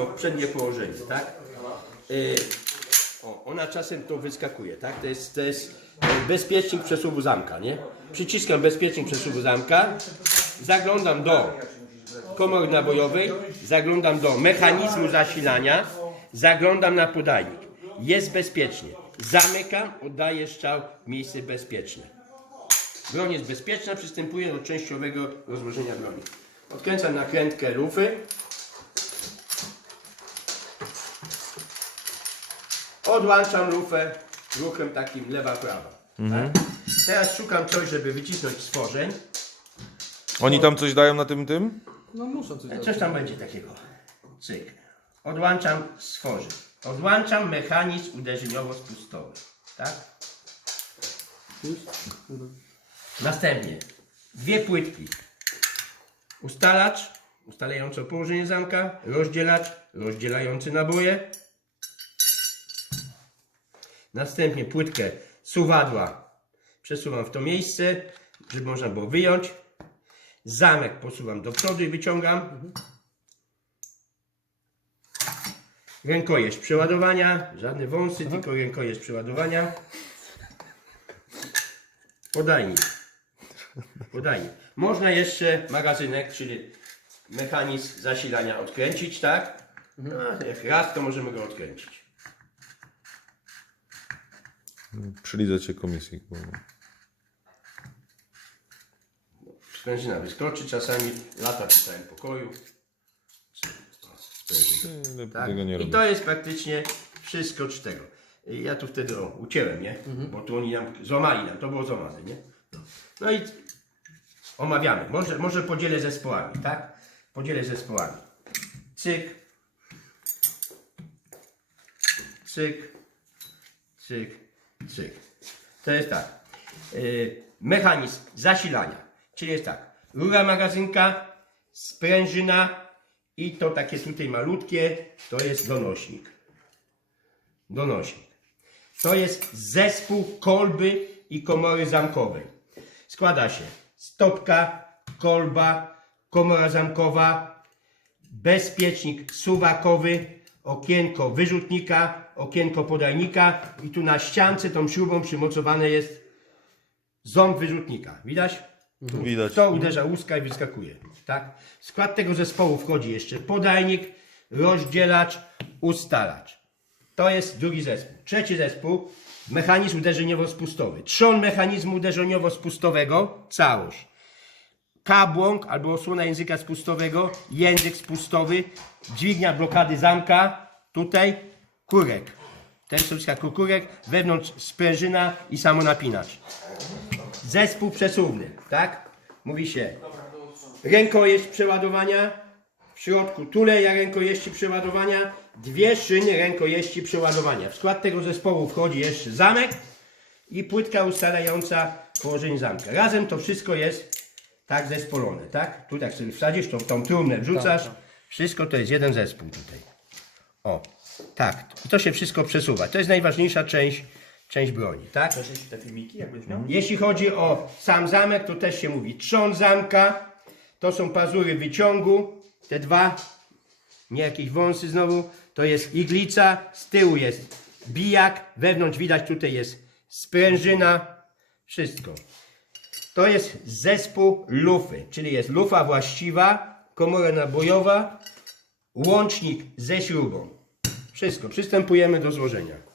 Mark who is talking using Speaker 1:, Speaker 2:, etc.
Speaker 1: to przednie położenie, tak? Y, o, ona czasem to wyskakuje, tak? To jest, to jest bezpiecznik przesuwu zamka, nie? Przyciskam bezpiecznik przesuwu zamka, zaglądam do komory nabojowej, zaglądam do mechanizmu zasilania, zaglądam na podajnik. Jest bezpiecznie. Zamykam, oddaję strzał w miejsce bezpieczne. Broń jest bezpieczna, przystępuję do częściowego rozłożenia broni. Odkręcam nakrętkę lufy. Odłączam lufę ruchem takim lewa-prawa. Tak? Teraz szukam coś, żeby wycisnąć stworzeń.
Speaker 2: Oni tam coś dają na tym tym?
Speaker 3: No muszą coś dać.
Speaker 1: Coś tam będzie takiego. Cyk. Odłączam stworzeń. Odłączam mechanizm uderzeniowo-spustowy. Tak? Następnie dwie płytki. Ustalacz, ustalający położenie zamka, rozdzielacz, rozdzielający naboje. Następnie płytkę suwadła przesuwam w to miejsce, żeby można było wyjąć. Zamek posuwam do przodu i wyciągam. Rękojeść przeładowania, żadne wąsy, tylko rękojeść przeładowania. Podajnik. Podajnik. Można jeszcze magazynek, czyli mechanizm zasilania odkręcić, tak? No, jak raz, to możemy go odkręcić.
Speaker 2: Przylizać się komisji.
Speaker 1: Sprężyna wyskoczy, czasami lata po całym pokoju.
Speaker 2: Lepiej
Speaker 1: Tak? I to jest praktycznie wszystko z tego. Ja tu wtedy o, ucięłem, nie? Bo tu oni nam złamali nam, to było złamane, nie? No i omawiamy. Może, może podzielę zespołami, tak? Podzielę zespołami. Cyk. Cyk. Cyk. To jest tak. Yy, mechanizm zasilania. Czyli jest tak. Rura magazynka, sprężyna i to takie tutaj malutkie, to jest donośnik. Donośnik. To jest zespół kolby i komory zamkowej. Składa się stopka, kolba, komora zamkowa, bezpiecznik suwakowy, okienko wyrzutnika, okienko podajnika i tu na ściance tą śrubą przymocowany jest ząb wyrzutnika. Widać?
Speaker 2: Widać.
Speaker 1: To uderza łuska i wyskakuje. Tak? W skład tego zespołu wchodzi jeszcze podajnik, rozdzielacz, ustalacz. To jest drugi zespół. Trzeci zespół, mechanizm uderzeniowo-spustowy. Trzon mechanizmu uderzeniowo-spustowego, całość. Kabłąk albo osłona języka spustowego, język spustowy, dźwignia blokady zamka, tutaj kurek. Ten sobie kukurek, wewnątrz sprężyna i samonapinacz. Zespół przesuwny, tak? Mówi się rękojeść przeładowania, w środku tuleja rękojeści przeładowania, dwie szyny rękojeści przeładowania. W skład tego zespołu wchodzi jeszcze zamek i płytka ustalająca położenie zamka. Razem to wszystko jest tak zespolone, tak? Tu tak sobie wsadzisz, to w tą trumnę wrzucasz, wszystko to jest jeden zespół tutaj. O, tak. I to się wszystko przesuwa. To jest najważniejsza część, część broni, tak?
Speaker 4: Też te filmiki, jakbyś miał?
Speaker 1: Jeśli chodzi o sam zamek, to też się mówi trzon zamka. To są pazury wyciągu. Te dwa, nie jakieś wąsy znowu. To jest iglica, z tyłu jest bijak, wewnątrz widać tutaj jest sprężyna. Wszystko. To jest zespół lufy, czyli jest lufa właściwa, komora nabojowa, łącznik ze śrubą. Wszystko. Przystępujemy do złożenia.